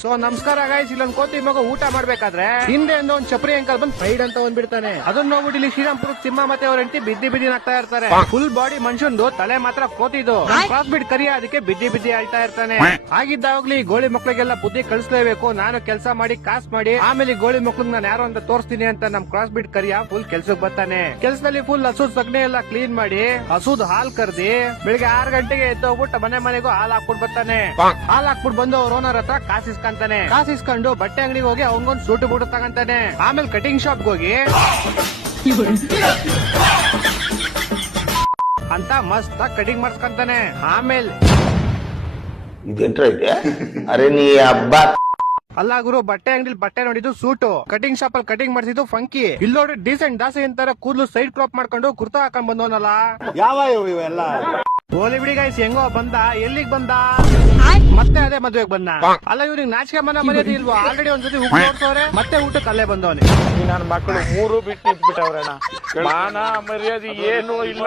So ನಮಸ್ಕಾರ guys, ಇಲ್ಲೊಂದ್ ಕೋತಿ ಮಗ ಊಟ ಮಾಡ್ಬೇಕಾದ್ರೆ ಹಿಂದೆ ಒಂದ್ ಚಪ್ರಿ ಅಂಕಲ್ ಬಂದ್ ಸೈಡ್ ಅಂತ ಬಂದ್ಬಿಡ್ತಾನೆ. ಅದನ್ನ ನೋಡ್ಬಿಟ್ಟು ಇಲ್ಲಿ ಶ್ರೀರಾಮ್ಪುರ ಸಿಂಹ ಮತ್ತೆ ಅವ್ರ ಹೆಂಡತಿ ಬಿದ್ದಿ ಆಗ್ತಾ ಇರ್ತಾರೆ. ಫುಲ್ ಬಾಡಿ ಮನುಷ್ಯಂದು, ತಲೆ ಮಾತ್ರ ಕೋತಿದು. ಕ್ರಾಸ್ ಬಿಟ್ ಕರಿಯ ಅದಕ್ಕೆ ಬಿದ್ದಿ ಆಳ್ತಾ ಇರ್ತಾನೆ. ಆಗಿದ್ದಾಗ್ಲಿ ಗೋಳಿ ಮಕ್ಳಿಗೆಲ್ಲ ಬುದ್ಧಿ ಕಳಿಸ್ಲೇಬೇಕು, ನಾನು ಕೆಲಸ ಮಾಡಿ ಕಾಸ್ ಮಾಡಿ ಆಮೇಲೆ ಗೋಳಿ ಮಕ್ಳಿಗೆ ನಾನು ಯಾರು ಅಂತ ತೋರಿಸ್ತೀನಿ ಅಂತ ನಮ್ ಕ್ರಾಸ್ ಬಿಟ್ ಕರಿಯ ಫುಲ್ ಕೆಲ್ಸಕ್ಕೆ ಬರ್ತಾನೆ. ಕೆಲ್ಸದಲ್ಲಿ ಫುಲ್ ಹಸುದ್ ಸಗಣಿ ಎಲ್ಲ ಕ್ಲೀನ್ ಮಾಡಿ ಹಸುದ್ ಹಾಲ್ ಕರ್ದಿ ಬೆಳಿಗ್ಗೆ 6 ಗಂಟೆಗೆ ಎದ್ದೋಗ್ಬಿಟ್ಟು ಮನೆಗೂ ಹಾಲ್ ಹಾಕ್ಬಿಟ್ಟು ಬರ್ತಾನೆ. ಹಾಲ್ ಹಾಕ್ಬಿಟ್ಟು ಬಂದು ಅವ್ರ ಓನರ್ ಹತ್ರ ಕಾಸಿಸ್ಕೊಂಡು ಬಟ್ಟೆ ಅಂಗಡಿಗೆ ಹೋಗಿ ಅವನ್ಗೊಂದು ಸೂಟು ಬೂಟು ತಗಂತಾನೆ. ಆಮೇಲೆ ಕಟಿಂಗ್ ಶಾಪ್ ಹೋಗಿ ಅಂತ ಮಸ್ತ್ ಕಟಿಂಗ್ ಮಾಡಿಸ್ಕೊಂತಾನೆ. ಆಮೇಲೆ ಅರೆ ನೀ ಹಬ್ಬ ಅಲ್ಲ ಗುರು, ಬಟ್ಟೆ ಅಂಗಡಿಲಿ ಬಟ್ಟೆ ನೋಡಿದ್ದು ಸೂಟು, ಕಟಿಂಗ್ ಶಾಪ್ ಅಲ್ಲಿ ಕಟಿಂಗ್ ಮಾಡಿಸಿದ್ದು ಫಂಕಿ. ಇಲ್ಲಿ ನೋಡಿ ಡೀಸೆಂಟ್ ದಾಸೆ ಅಂತಾರ ಕೂದಲು ಸೈಡ್ ಕ್ರಾಪ್ ಮಾಡ್ಕೊಂಡು ಕುರ್ತಾ ಹಾಕೊಂಡ್ ಬಂದವನಲ್ಲ. ಯಾವ ಇವೆಲ್ಲ ಹೋಲಿ ಬಿಡಿ ಗಾಯ್ಸ್, ಹೆಂಗೋ ಬಂದ, ಎಲ್ಲಿಗ್ ಬಂದ, ಮತ್ತೆ ಅದೇ ಮದ್ವೆಗ್ ಬಂದ. ಅಲ್ಲ ಇವ್ರಿಗೆ ನಾಚಿಕೆ ಮರ್ಯಾದೆ ಇಲ್ವಾ? ಆಲ್ರೆಡಿ ಒಂದ್ಸತಿ ಹೋಗ್ತವ್ರೆ, ಮತ್ತೆ ಊಟಕ್ಕೆ ಅಲ್ಲೇ ಬಂದವನೆ. ನನ್ನ ಮಕ್ಕಳು 3 ಬಿಟ್ಟು ಇಟ್ಬಿಟ್ಟವ್ರಣ್ಣ. ಮಾನ ಮರ್ಯಾದೆ ಏನು ಇಲ್ಲ.